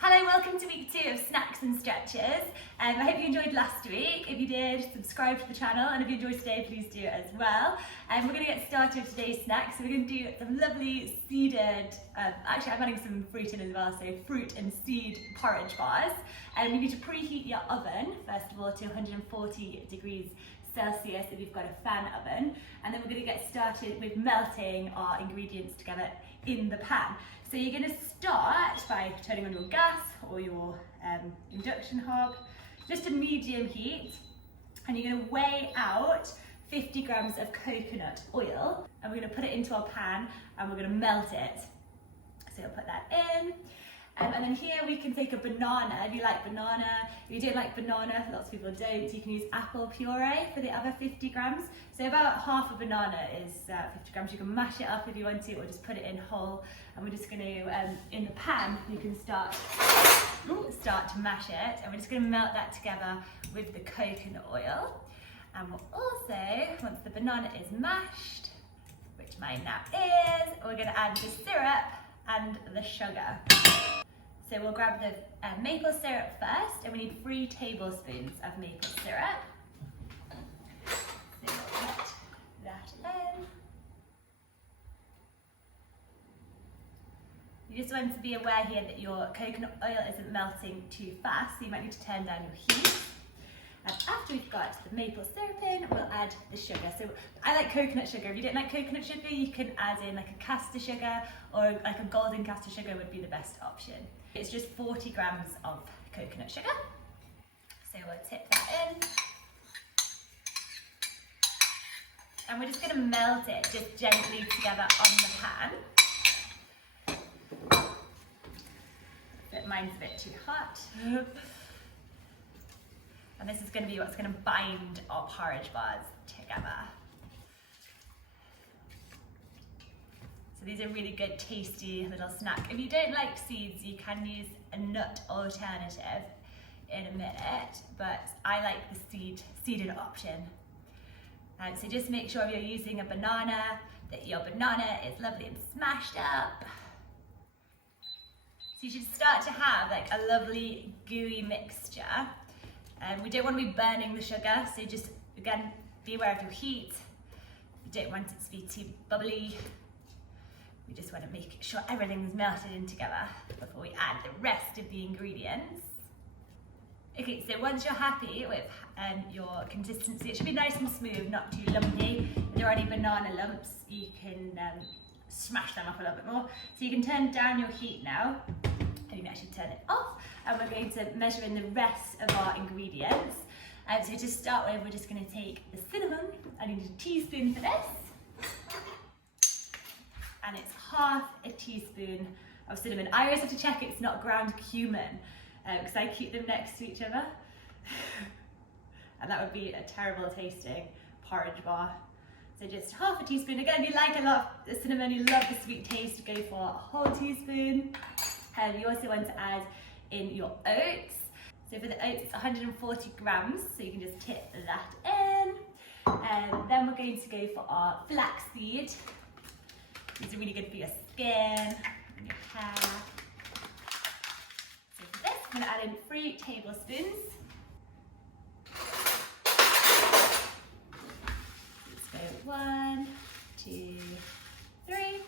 Hello, welcome to week 2 of Snacks and Stretches. I hope you enjoyed last week. If you did, subscribe to the channel, and if you enjoyed today, please do it as well. We're going to get started with today's snacks. So we're going to do some lovely seeded, actually I'm adding some fruit in as well, so fruit and seed porridge bars. And you need to preheat your oven, first of all, to 140 degrees Celsius if you've got a fan oven. And then we're going to get started with melting our ingredients together in the pan. So you're going to start by turning on your gas or your induction hob, just a medium heat, and you're going to weigh out 50 grams of coconut oil, and we're going to put it into our pan and we're going to melt it. So you'll put that in. And then here we can take a banana, if you like banana. If you don't like banana, lots of people don't, you can use apple puree for the other 50 grams. So about half a banana is 50 grams. You can mash it up if you want to, or just put it in whole. And we're just going to, in the pan, you can start to mash it. And we're just going to melt that together with the coconut oil. And we'll also, once the banana is mashed, which mine now is, we're going to add the syrup and the sugar. So we'll grab the maple syrup first, and we need 3 tablespoons of maple syrup. So we'll put that in. You just want to be aware here that your coconut oil isn't melting too fast, so you might need to turn down your heat. And after we've got the maple syrup in, we'll add the sugar. So I like coconut sugar. If you don't like coconut sugar, you can add in like a caster sugar, or like a golden caster sugar would be the best option. It's just 40 grams of coconut sugar. So we'll tip that in. And we're just going to melt it just gently together on the pan. But mine's a bit too hot. And this is going to be what's going to bind our porridge bars together. So these are really good, tasty little snack. If you don't like seeds, you can use a nut alternative in a minute, but I like the seeded option. So just make sure if you're using a banana, that your banana is lovely and smashed up. So you should start to have like a lovely gooey mixture. We don't want to be burning the sugar, so just, again, be aware of your heat. You don't want it to be too bubbly. We just want to make sure everything's melted in together before we add the rest of the ingredients. Okay, so once you're happy with your consistency, it should be nice and smooth, not too lumpy. If there are any banana lumps, you can smash them up a little bit more. So you can turn down your heat now, and you can actually turn it off. And we're going to measure in the rest of our ingredients. So to start with, we're just going to take the cinnamon. I need a teaspoon for this. And it's half a teaspoon of cinnamon. I always have to check it's not ground cumin, because I keep them next to each other. And that would be a terrible tasting porridge bar. So just half a teaspoon. Again, if you like a lot of cinnamon, you love the sweet taste, go for a whole teaspoon. And you also want to add in your oats. So for the oats, it's 140 grams, so you can just tip that in. And then we're going to go for our flaxseed. These are really good for your skin and your hair. So for this, I'm going to add in 3 tablespoons. Let's go 1, 2, 3.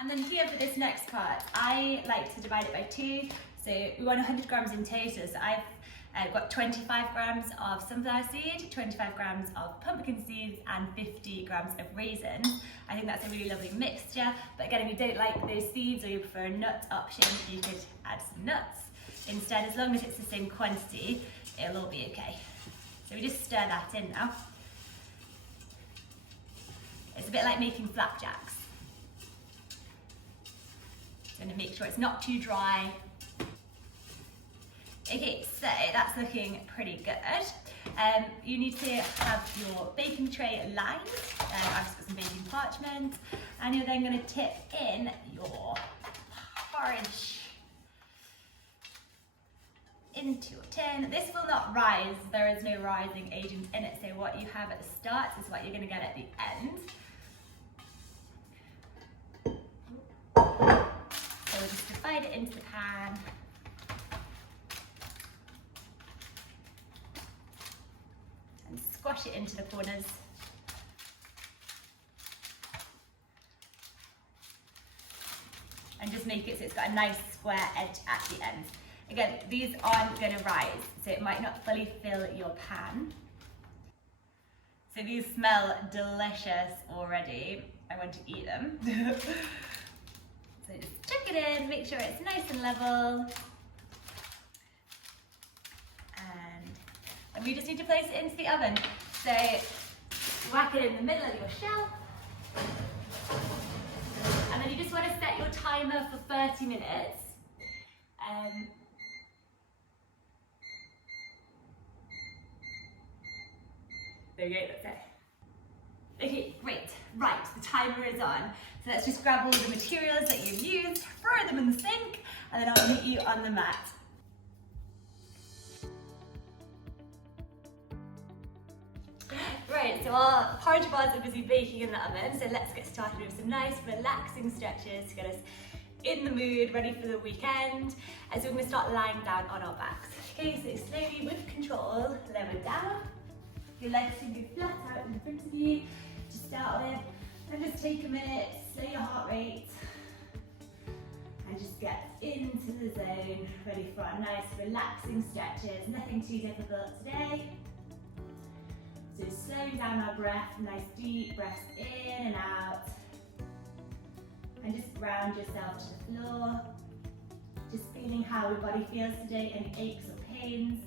And then here for this next part, I like to divide it by 2. So we want 100 grams in total. So I've got 25 grams of sunflower seed, 25 grams of pumpkin seeds, and 50 grams of raisins. I think that's a really lovely mixture. But again, if you don't like those seeds, or you prefer a nut option, you could add some nuts instead. As long as it's the same quantity, it'll all be okay. So we just stir that in now. It's a bit like making flapjacks. Going to make sure it's not too dry. Okay, so that's looking pretty good. You need to have your baking tray lined. I've just got some baking parchment, and you're then going to tip in your porridge into your tin. This will not rise. There is no rising agent in it. So what you have at the start is what you're going to get at the end. So we'll just divide slide it into the pan. And squash it into the corners. And just make it so it's got a nice square edge at the end. Again, these aren't going to rise, so it might not fully fill your pan. So these smell delicious already. I want to eat them. So just chuck it in, make sure it's nice and level. And we just need to place it into the oven. So whack it in the middle of your shelf. And then you just want to set your timer for 30 minutes. There you go, that's it. Okay, great. Right, the timer is on. So let's just grab all the materials that you've used, throw them in the sink, and then I'll meet you on the mat. Right, so our porridge bars are busy baking in the oven, so let's get started with some nice relaxing stretches to get us in the mood, ready for the weekend. And so we're going to start lying down on our backs. Okay, so slowly with control, lower down. Your legs can go flat out in front of you to start with, and just take a minute, slow your heart rate, and just get into the zone, ready for our nice relaxing stretches. Nothing too difficult today. So slowing down our breath, nice deep breaths in and out, and just ground yourself to the floor. Just feeling how your body feels today, any aches or pains.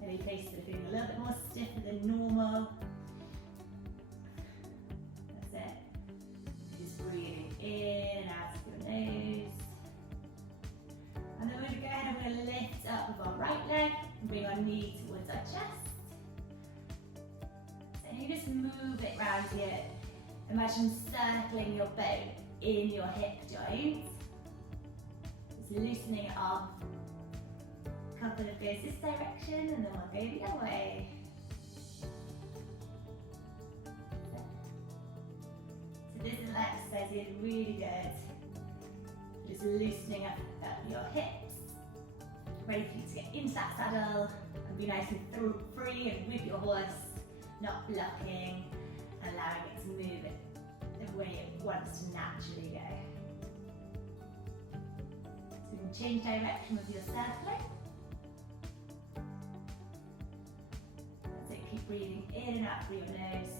Any places that are feeling a little bit more stiffer than normal. That's it. Just breathing in and out of your nose. And then we're going to go ahead and we're going to lift up with our right leg and bring our knee towards our chest. So you just move it round here. Imagine circling your bone in your hip joint. Just loosening it off. Couple of goes this direction and then one go the other way. So this little exercise is really good. Just loosening up your hips. Ready for you to get into that saddle and be nice and free and with your horse, not blocking, allowing it to move it the way it wants to naturally go. So you can change direction with your circling. Keep breathing in and out through your nose.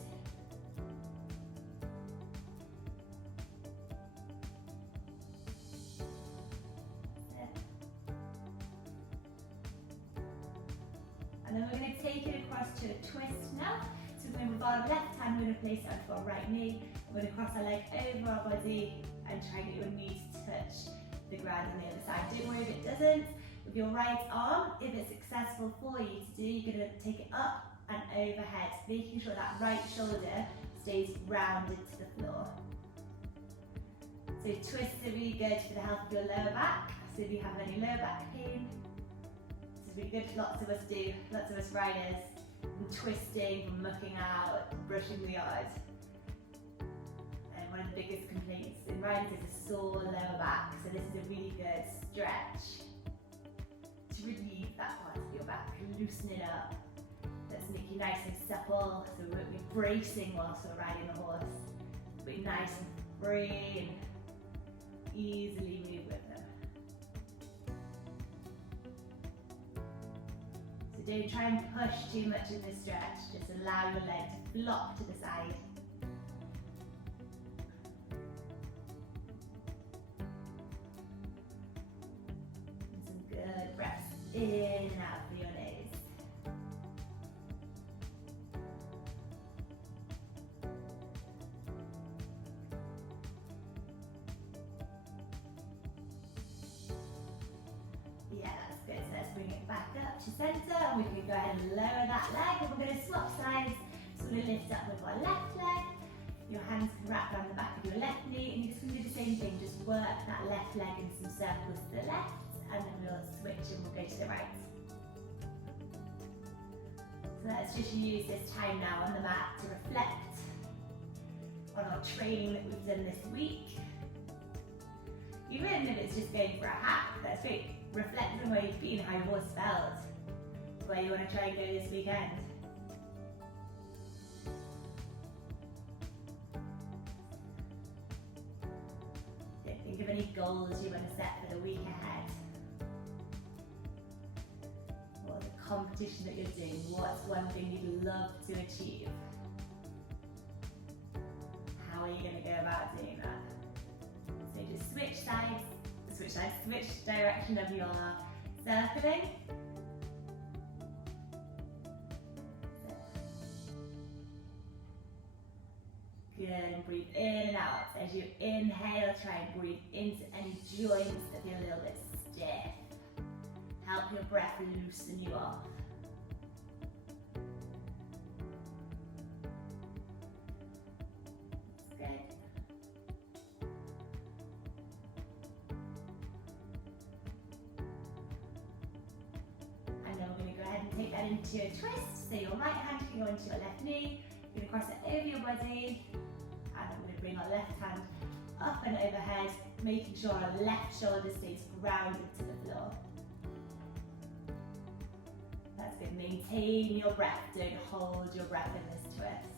And then we're going to take it across to a twist now. So we're going to, with our left hand, we're going to place it onto our right knee. We're going to cross our leg over our body and try and get your knees to touch the ground on the other side. Don't worry if it doesn't. With your right arm, if it's successful for you to do, you're going to take it up and overhead, making sure that right shoulder stays rounded to the floor. So twists are really good for the health of your lower back. So if you have any lower back pain, this is really good. Lots of us do, lots of us riders, from twisting, from mucking out, brushing the yard. And one of the biggest complaints in riders is a sore lower back. So this is a really good stretch to relieve that part of your back, loosen it up. Let's make you nice and supple, so we won't be bracing whilst we're riding the horse. But be nice and free and easily move with them. So don't try and push too much in this stretch, just allow your leg to flop to the side. And some good breaths in and out through your nose. Centre, and we can go ahead and lower that leg, and we're going to swap sides. So we're going to lift up with our left leg, your hands can wrap around the back of your left knee, and you're just going to do the same thing, just work that left leg in some circles to the left, and then we'll switch and we'll go to the right. So let's just use this time now on the mat to reflect on our training that we've done this week. Even if it's just going for a hack, that's great. Reflect on where you've been, how your horse felt, where you want to try and go this weekend. Think of any goals you want to set for the week ahead. Or the competition that you're doing, what's one thing you'd love to achieve? How are you going to go about doing that? So just switch direction of your circling. Good, and breathe in and out. As you inhale, try and breathe into any joints that feel a little bit stiff. Help your breath loosen you off. Good. And then we're going to go ahead and take that into a twist. So your right hand can go into your left knee. You're going to cross it over your body. And I'm going to bring our left hand up and overhead, making sure our left shoulder stays grounded to the floor. That's good. Maintain your breath. Don't hold your breath in this twist.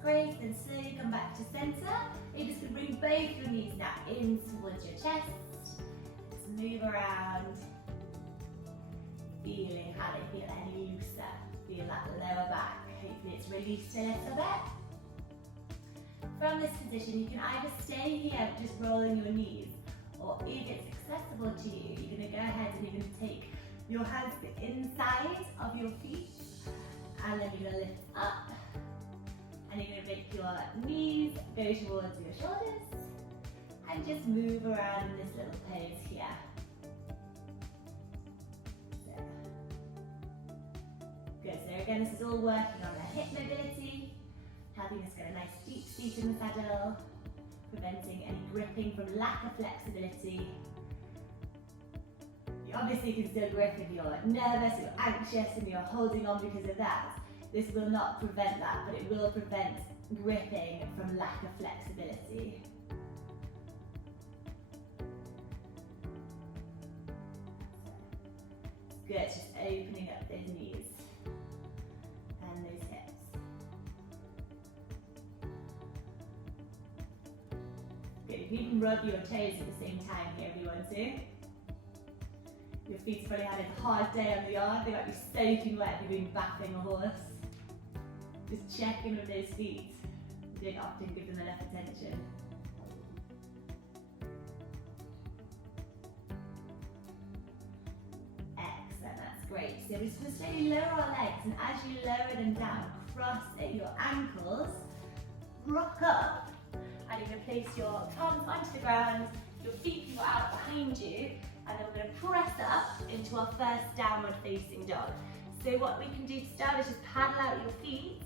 Great, then slowly come back to center. You're just going to bring both your knees now in towards your chest. Just move around, feeling how they feel any looser. Feel that lower back. Hopefully it's released a little bit. From this position, you can either stay here, just rolling your knees, or if it's accessible to you, you're going to go ahead and you're going to take your hands to the inside of your feet, and then you're going to lift up. And you're going to make your knees go towards your shoulders and just move around in this little pose here. So. Good, so again this is all working on the hip mobility, helping us get a nice deep seat in the saddle, preventing any gripping from lack of flexibility. You obviously can still grip if you're nervous, you're anxious and you're holding on because of that. This will not prevent that, but it will prevent gripping from lack of flexibility. Good, just opening up those knees and those hips. Good, you can rub your toes at the same time here if you want to. Your feet's probably had a hard day on the yard, they might be soaking wet if you've been bathing a horse. Just check in with those feet. You don't often give them enough attention. Excellent, that's great. So we're just going to slowly lower our legs, and as you lower them down, cross your ankles, rock up, and you're going to place your palms onto the ground, your feet can go out behind you, and then we're going to press up into our first downward facing dog. So what we can do to start is just paddle out your feet,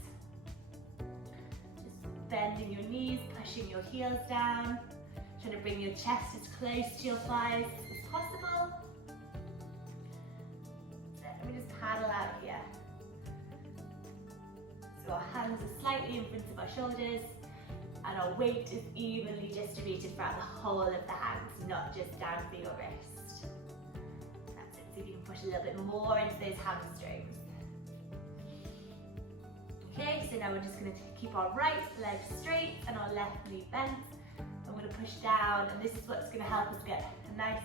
just bending your knees, pushing your heels down, trying to bring your chest as close to your thighs as possible. And we just paddle out here. So our hands are slightly in front of our shoulders, and our weight is evenly distributed throughout the whole of the hands, not just down for your wrist. That's it, so you can push a little bit more into those hamstrings. Okay, so now we're just going to keep our right leg straight and our left knee bent. I'm going to push down, and this is what's going to help us get a nice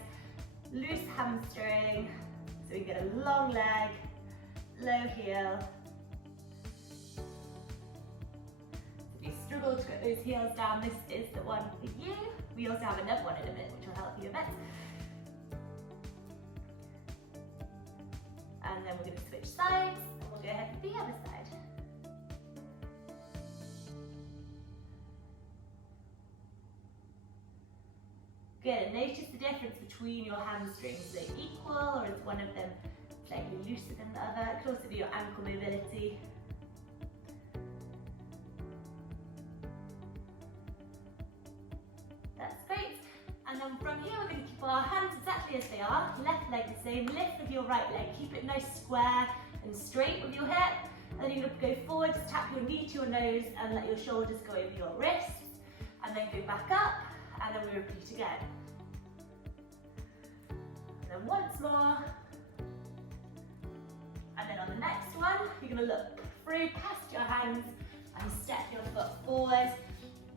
loose hamstring, so we can get a long leg, low heel. struggle to get those heels down, this is the one for you. We also have another one in a minute which will help you a bit. And then we're going to switch sides and we'll go ahead with the other side. Good, notice the difference between your hamstrings. Are they equal, or is one of them slightly looser than the other? It could also be your ankle mobility. That's great. And then from here we're going to keep our hands exactly as they are. Left leg the same, lift with your right leg. Keep it nice square and straight with your hip. And then you're going to go forward, just tap your knee to your nose and let your shoulders go over your wrists. And then go back up, and then we repeat again. And then once more. And then on the next one, you're going to look through past your hands and step your foot forward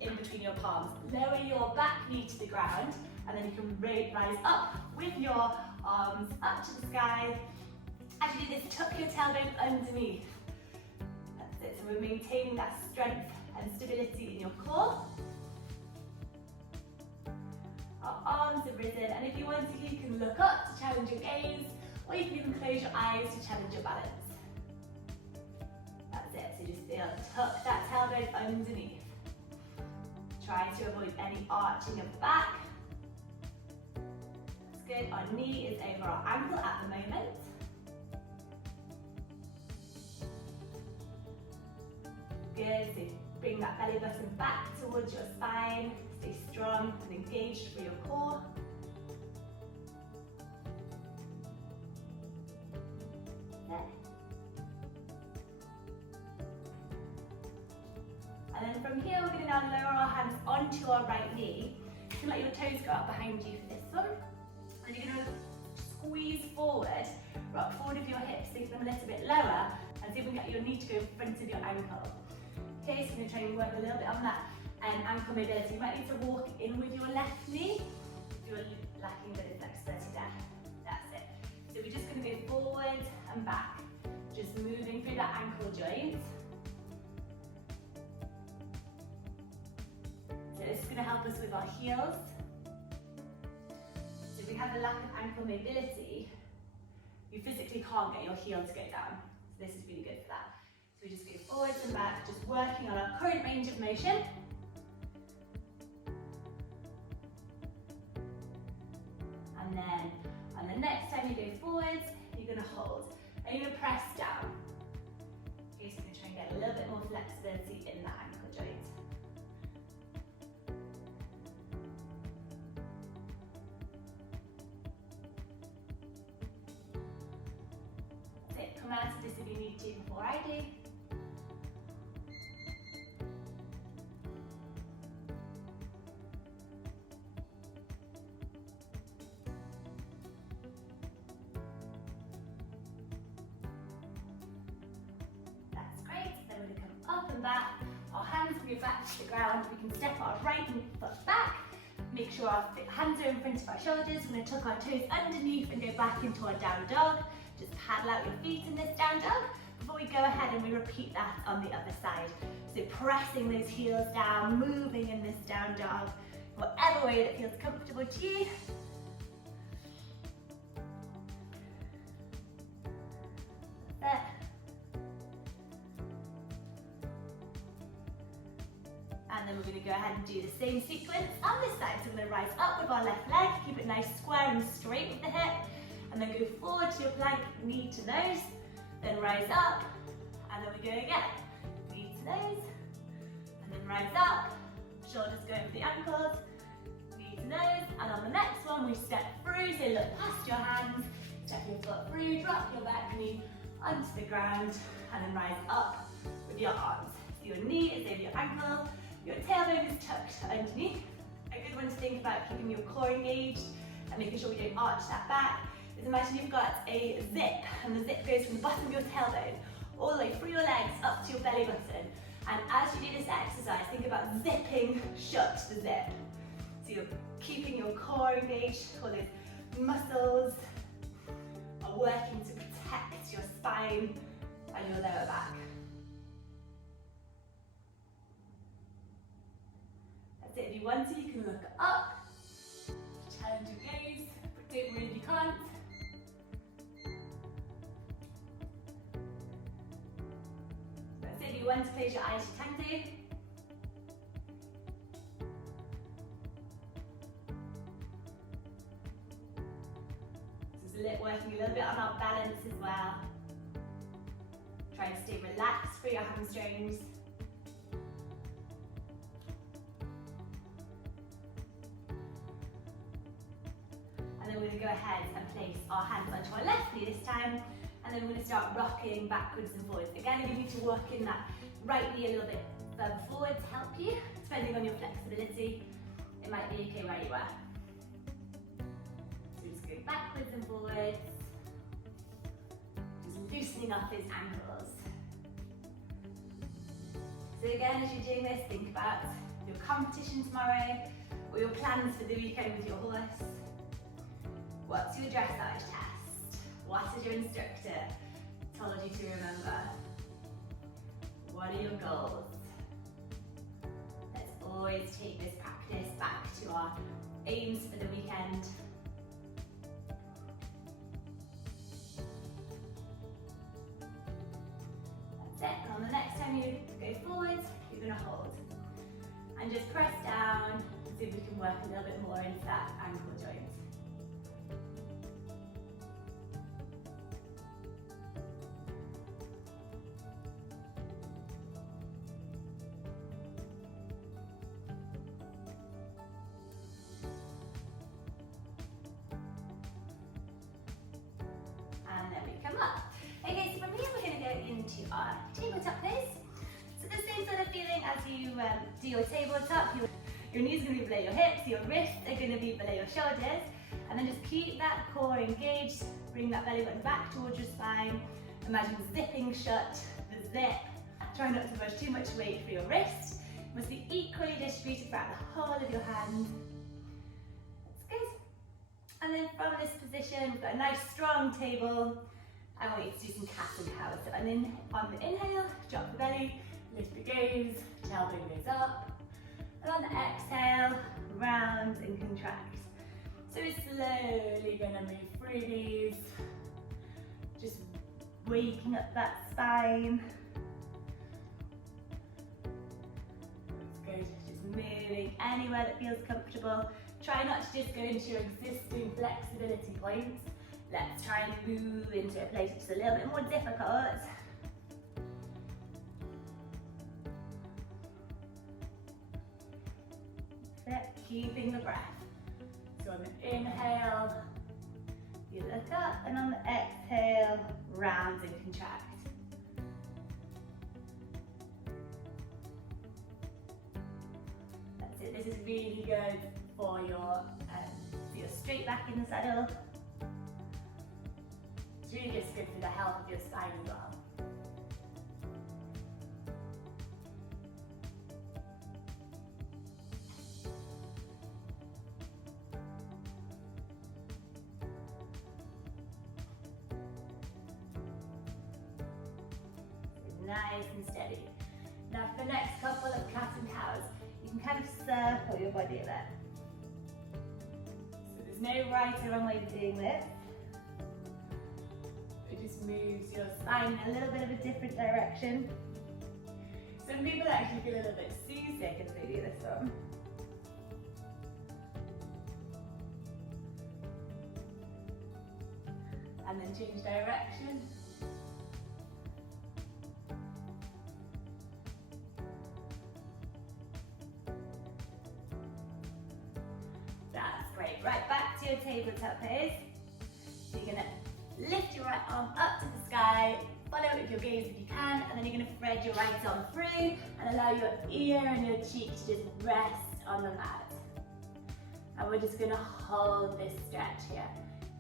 in between your palms. Lower your back knee to the ground, and then you can rise up with your arms up to the sky. As you do this, tuck your tailbone underneath. That's it, so we're maintaining that strength and stability in your core. Our arms are risen, and if you want to, you can look up to challenge your gaze, or you can even close your eyes to challenge your balance. That's it, so just feel, tuck that tailbone underneath. Try to avoid any arching of the back. That's good, our knee is over our ankle at the moment. Good, so bring that belly button back towards your spine. Stay strong and engaged for your core. There. And then from here, we're going to now lower our hands onto our right knee. You can let your toes go up behind you for this one. And you're going to squeeze forward, rock forward with your hips, take them a little bit lower, and see if we can get your knee to go in front of your ankle. Okay, so we're going to try and work a little bit on that ankle mobility. You might need to walk in with your left knee if you're lacking a bit of flexibility there. That's it. So we're just going to go forward and back, just moving through that ankle joint. So this is going to help us with our heels. So if we have a lack of ankle mobility, you physically can't get your heel to go down. So this is really good for that. So we just go forwards and back, just working on our current range of motion. And then on the next time you go forwards, you're going to hold. And you're going to press down. Okay, so you're going to try and get a little bit more flexibility in that ankle joint. That's it. Come out of this if you need to before I do. Back, our hands will be back to the ground. We can step our right foot back, make sure our hands are in front of our shoulders. We're going to tuck our toes underneath and go back into our down dog. Just paddle out your feet in this down dog before we go ahead and we repeat that on the other side. So pressing those heels down, moving in this down dog, whatever way that feels comfortable to you. That's it. And then we're going to go ahead and do the same sequence on this side. So we're going to rise up with our left leg, keep it nice square and straight with the hip, and then go forward to your plank, knee to nose, then rise up, and then we go again. Knee to nose, and then rise up, shoulders go over the ankles, knee to nose, and on the next one we step through, so look past your hands, step your foot through, drop your back knee onto the ground, and then rise up with your arms. So your knee is over your ankle, your tailbone is tucked underneath. A good one to think about keeping your core engaged and making sure we don't arch that back is imagine you've got a zip, and the zip goes from the bottom of your tailbone all the way through your legs up to your belly button. And as you do this exercise, think about zipping shut the zip. So you're keeping your core engaged, all those muscles are working to protect your spine and your lower back. you want to, you can look up, challenge your gaze, but don't worry if you can't. That's it, if you want to close your eyes, you can do. Working a little bit on our balance as well. Try to stay relaxed for your hamstrings. And then we're going to go ahead and place our hands onto our left knee this time, and then we're going to start rocking backwards and forwards. Again, if you need to work in that right knee a little bit further forward to help you, depending on your flexibility, it might be okay where you are. Backwards and forwards, just loosening up those ankles. So again, as you're doing this, think about your competition tomorrow or your plans for the weekend with your horse. What's your dressage test? What has your instructor told you to remember? What are your goals? Let's always take this practice back to our aims for the weekend. And on the next time you go forward, you're going to hold. And just press down and see if we can work a little bit more into that ankle joint. And then we come up. Okay, so from here we're going to go into our tabletop pose. So the same sort of feeling as you do your tabletop. Your knees are going to be below your hips, your wrists are going to be below your shoulders. And then just keep that core engaged, bring that belly button back towards your spine. Imagine zipping shut the zip. Try not to push too much weight for your wrist. It must be equally distributed throughout the whole of your hand. That's good. And then from this position, we've got a nice strong table. I want you to do some cats and cows. So and then on the inhale, drop the belly, lift the gaze, tailbone goes up. And on the exhale, round and contract. So we're slowly going to move through these. Just waking up that spine. That's good. Just moving anywhere that feels comfortable. Try not to just go into your existing flexibility points. Let's try and move into a place which is a little bit more difficult. Keeping the breath. So on the inhale, you look up, and on the exhale, round and contract. That's it. This is really good for your straight back in the saddle. It's really just good for the health of your spine as well. Nice and steady. Now for the next couple of cats and cows, you can kind of circle your body a bit. So there's no right or wrong way of doing this. It just moves your spine in a little bit of a different direction. Some people actually feel a little bit seasick as they do this one. And then change direction. Right, back to your tabletop pose. So you're going to lift your right arm up to the sky, follow it with your gaze if you can, and then you're going to thread your right arm through and allow your ear and your cheek to just rest on the mat. And we're just going to hold this stretch here.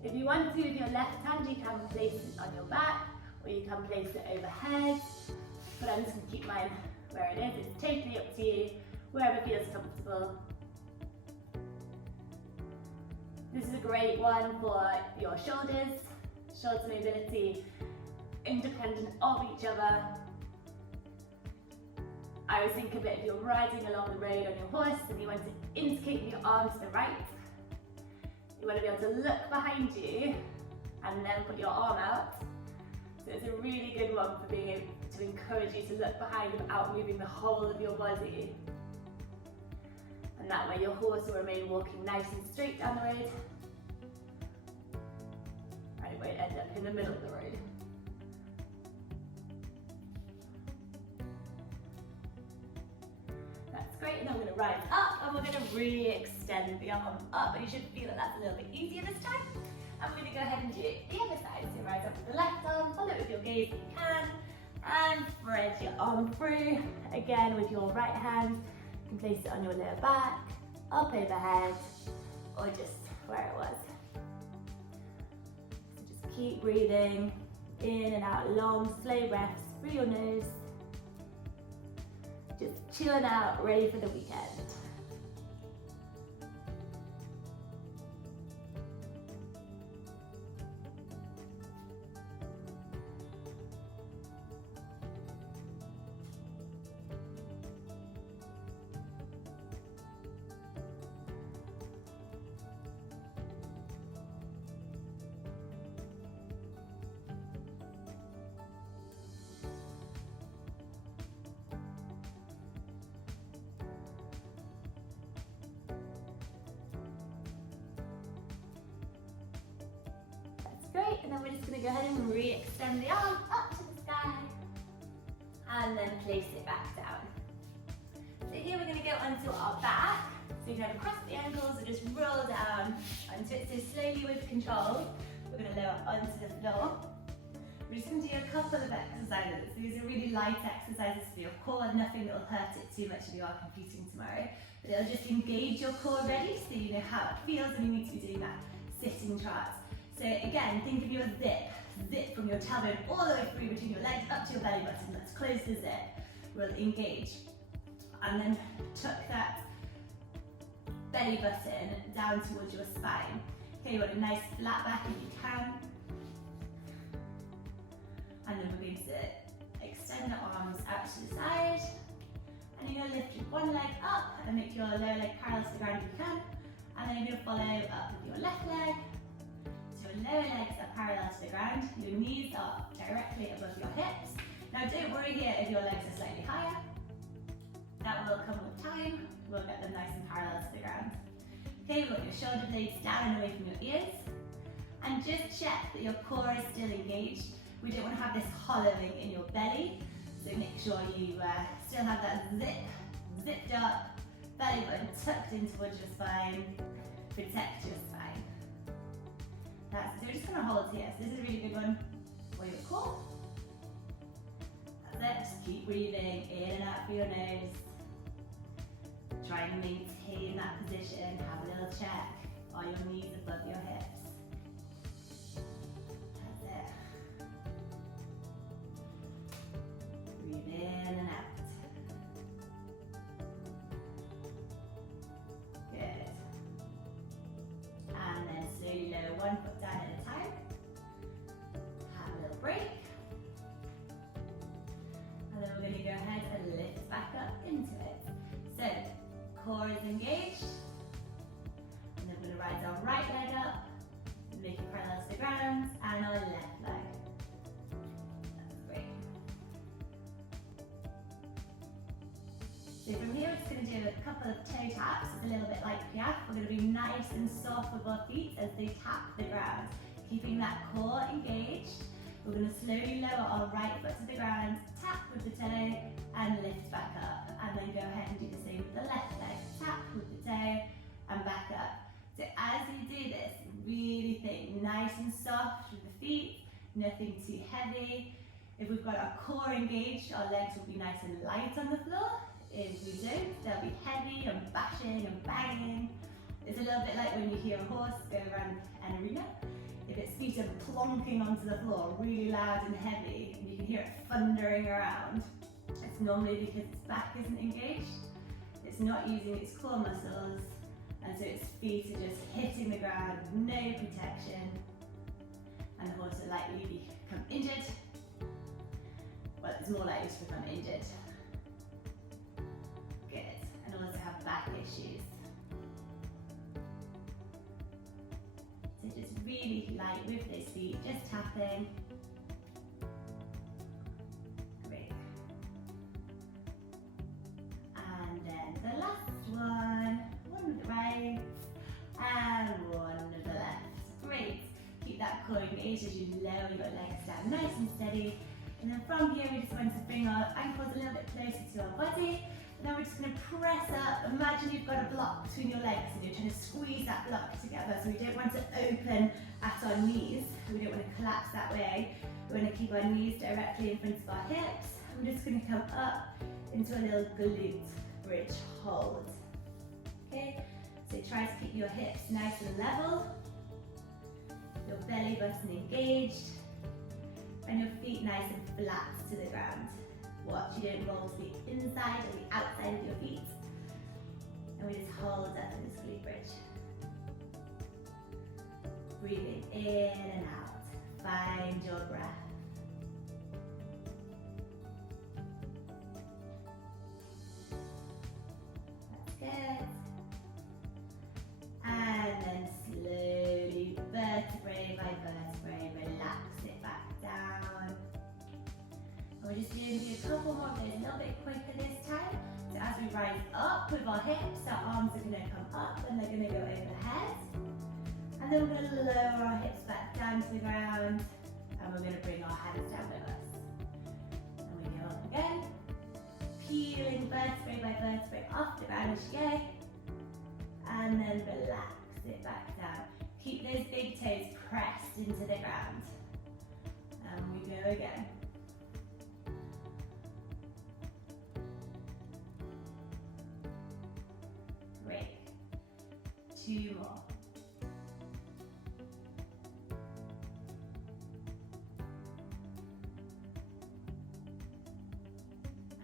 If you want to with your left hand, you can place it on your back, or you can place it overhead, but I'm just going to keep mine where it is. It's totally up to you, wherever feels comfortable. This is a great one for your shoulders, shoulder mobility, independent of each other. I was thinking a bit if you're riding along the road on your horse and you want to indicate with your arm to the right, you want to be able to look behind you and then put your arm out. So it's a really good one for being able to encourage you to look behind without moving the whole of your body. And that way your horse will remain walking nice and straight down the road. And it won't end up in the middle of the road. That's great, and then we're going to rise up and we're going to really extend the arm up. And you should feel that that's a little bit easier this time. And we're going to go ahead and do it the other side. So rise up with the left arm, follow it with your gaze if you can, and spread your arm through. Again with your right hand, you can place it on your lower back, up overhead, or just where it was. So just keep breathing in and out, long, slow breaths through your nose. Just chilling out, ready for the weekend. Great, and then we're just going to go ahead and re-extend the arm up to the sky and then place it back down. So here we're going to go onto our back, so you can cross the ankles and just roll down onto it. So slowly with control, we're going to lower onto the floor. We're just going to do a couple of exercises. These are really light exercises for your core, nothing that will hurt it too much if you are competing tomorrow. But it'll just engage your core already so you know how it feels, and you need to be doing that sitting chart. So again, think of your zip from your tailbone all the way through between your legs up to your belly button. Let's close the zip. We'll engage. And then tuck that belly button down towards your spine. Okay, you want a nice flat back if you can. And then we're going to extend the arms out to the side. And you're going to lift your one leg up and make your lower leg parallel to the ground if you can. And then you're going to follow up with your left leg. Your lower legs are parallel to the ground, your knees are directly above your hips. Now don't worry here if your legs are slightly higher. That will come with time, we'll get them nice and parallel to the ground. Okay, we've got your shoulder blades down and away from your ears. And just check that your core is still engaged. We don't want to have this hollowing in your belly, so make sure you still have that zipped up, belly button tucked in towards your spine, protect your spine. That's it. So we're just going to hold here. So this is a really good one for your core. That's it. Just keep breathing in and out through your nose. Try and maintain that position. Have a little check. Are your knees above your hips? That's it. Breathe in and out. Good. And then slowly lower one foot down at a time. Have a little break. And then we're going to go ahead and lift back up into it. So, core is engaged. And then we're going to rise our right leg up, make it parallel to the ground, and our left leg. That's great. So from here, we're just going to do a couple of toe taps. It's a little bit like piaf. We're going to be nice and soft with our feet as they tap the ground, keeping that core engaged. We're going to slowly lower our right foot to the ground, tap with the toe, and lift back up. And then go ahead and do the same with the left leg. Tap with the toe, and back up. So as you do this, really think nice and soft with the feet, nothing too heavy. If we've got our core engaged, our legs will be nice and light on the floor. If we don't, they'll be heavy and bashing and banging. It's a little bit like when you hear a horse go around an arena. If its feet are plonking onto the floor really loud and heavy, and you can hear it thundering around, it's normally because its back isn't engaged. It's not using its core muscles, and so its feet are just hitting the ground with no protection, and the horse will likely become injured. Well, it's more likely to become injured. issues. So just really light with those feet, just tapping. Great. And then the last one with the right, and one with the left. Great. Keep that core engaged as you lower your legs down nice and steady. And then from here, we just want to bring our ankles a little bit closer to our body. And then we're just going to press up. Imagine you've got a block between your legs and you're trying to squeeze that block together. So we don't want to open at our knees. We don't want to collapse that way. We want to keep our knees directly in front of our hips. We're just going to come up into a little glute bridge hold. Okay, so try to keep your hips nice and level. Your belly button engaged. And your feet nice and flat to the ground. Watch you don't roll to the inside or the outside of your feet. And we just hold up in this glute bridge. Breathing in and out. Find your breath. That's good. And then slowly, vertebrae by vertebrae, relax it back down. We're just going to do a couple more of those, a little bit quicker this time. So as we rise up with our hips, our arms are going to come up and they're going to go overhead. And then we're going to lower our hips back down to the ground. And we're going to bring our hands down with us. And we go up again. Peeling vertebrae by vertebrae off the ground as you go. And then relax it back down. Keep those big toes pressed into the ground. And we go again. Great. 2 more.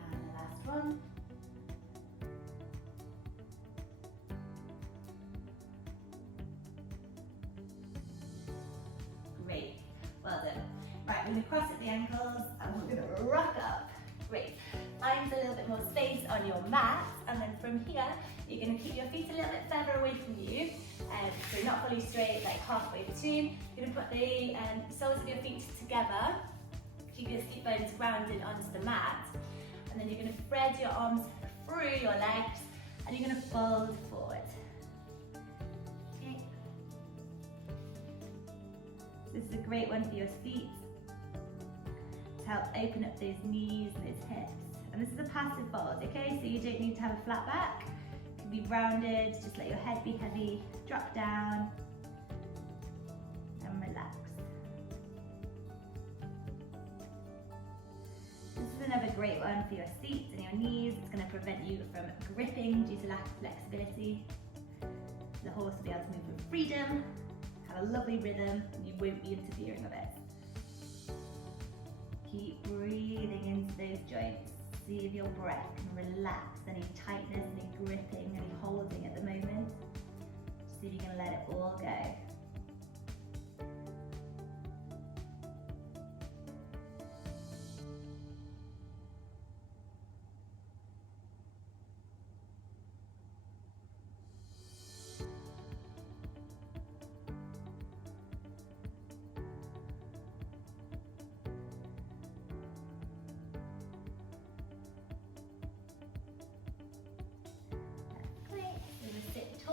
And the last one. Great. Well done. Right, we're going to cross at the ankles and we're going to rock up. Great. Find a little bit more space on your mat, and then from here, you're going to keep your feet a little bit further away from you, so not fully straight, like halfway between. You're going to put the soles of your feet together, keep your seat bones grounded onto the mat, and then you're going to spread your arms through your legs, and you're going to fold forward. Okay. This is a great one for your feet, to help open up those knees and those hips. And this is a passive fold, okay? So you don't need to have a flat back. It can be rounded, just let your head be heavy, drop down, and relax. This is another great one for your seats and your knees. It's going to prevent you from gripping due to lack of flexibility. The horse will be able to move with freedom, have a lovely rhythm, and you won't be interfering with it. Keep breathing into those joints. See if your breath can relax any tightness, any gripping, any holding at the moment. Just see if you can let it all go.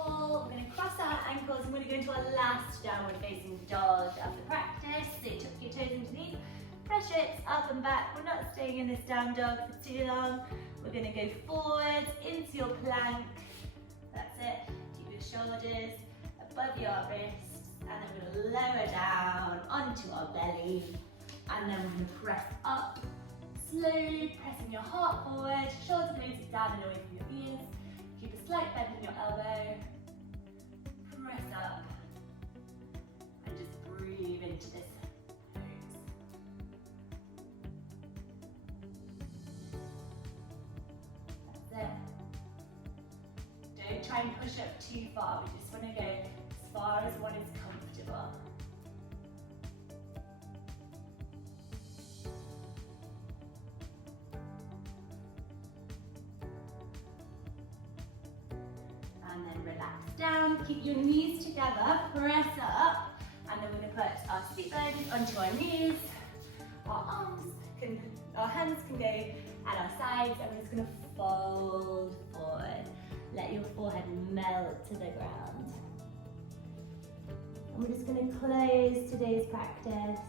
We're going to cross our ankles and we're going to go into our last downward facing dog after practice. So tuck your toes underneath, press your hips up and back. We're not staying in this down dog for too long. We're going to go forward into your plank. That's it. Keep your shoulders above your wrists, and then we're going to lower down onto our belly, and then we're going to press up, slowly pressing your heart forward, shoulder blades down and away from your ears. Keep a slight bend in your elbow. Press up and just breathe into this pose. That's it. Don't try and push up too far. We just want to go as far as one is comfortable. taps down, keep your knees together, press up, and then we're going to put our seat bones onto our knees. Our hands can go at our sides, and we're just going to fold forward. Let your forehead melt to the ground. And we're just going to close today's practice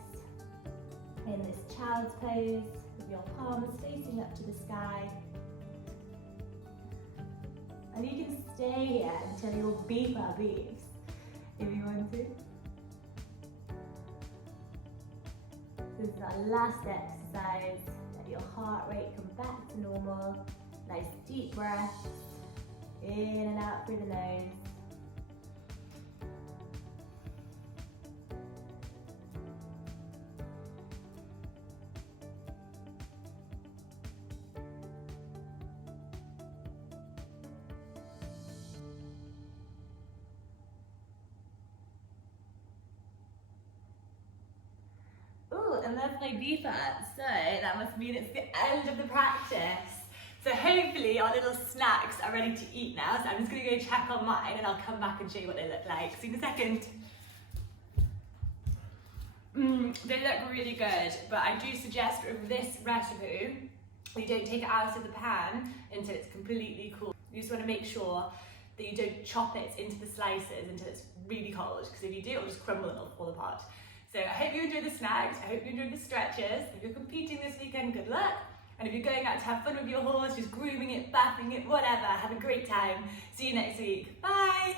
in this child's pose with your palms facing up to the sky. And you can stay here until your beeper beeps, if you want to. This is our last exercise. Let your heart rate come back to normal. Nice deep breaths, in and out through the nose. And that's my beeper, so that must mean it's the end of the practice. So hopefully our little snacks are ready to eat now, so I'm just going to go check on mine and I'll come back and show you what they look like. See you in a second. They look really good, but I do suggest with this recipe, you don't take it out of the pan until it's completely cool. You just want to make sure that you don't chop it into the slices until it's really cold, because if you do, it'll just crumble and it'll fall apart. So I hope you enjoyed the snacks, I hope you enjoyed the stretches. If you're competing this weekend, good luck. And if you're going out to have fun with your horse, just grooming it, bathing it, whatever, have a great time. See you next week. Bye.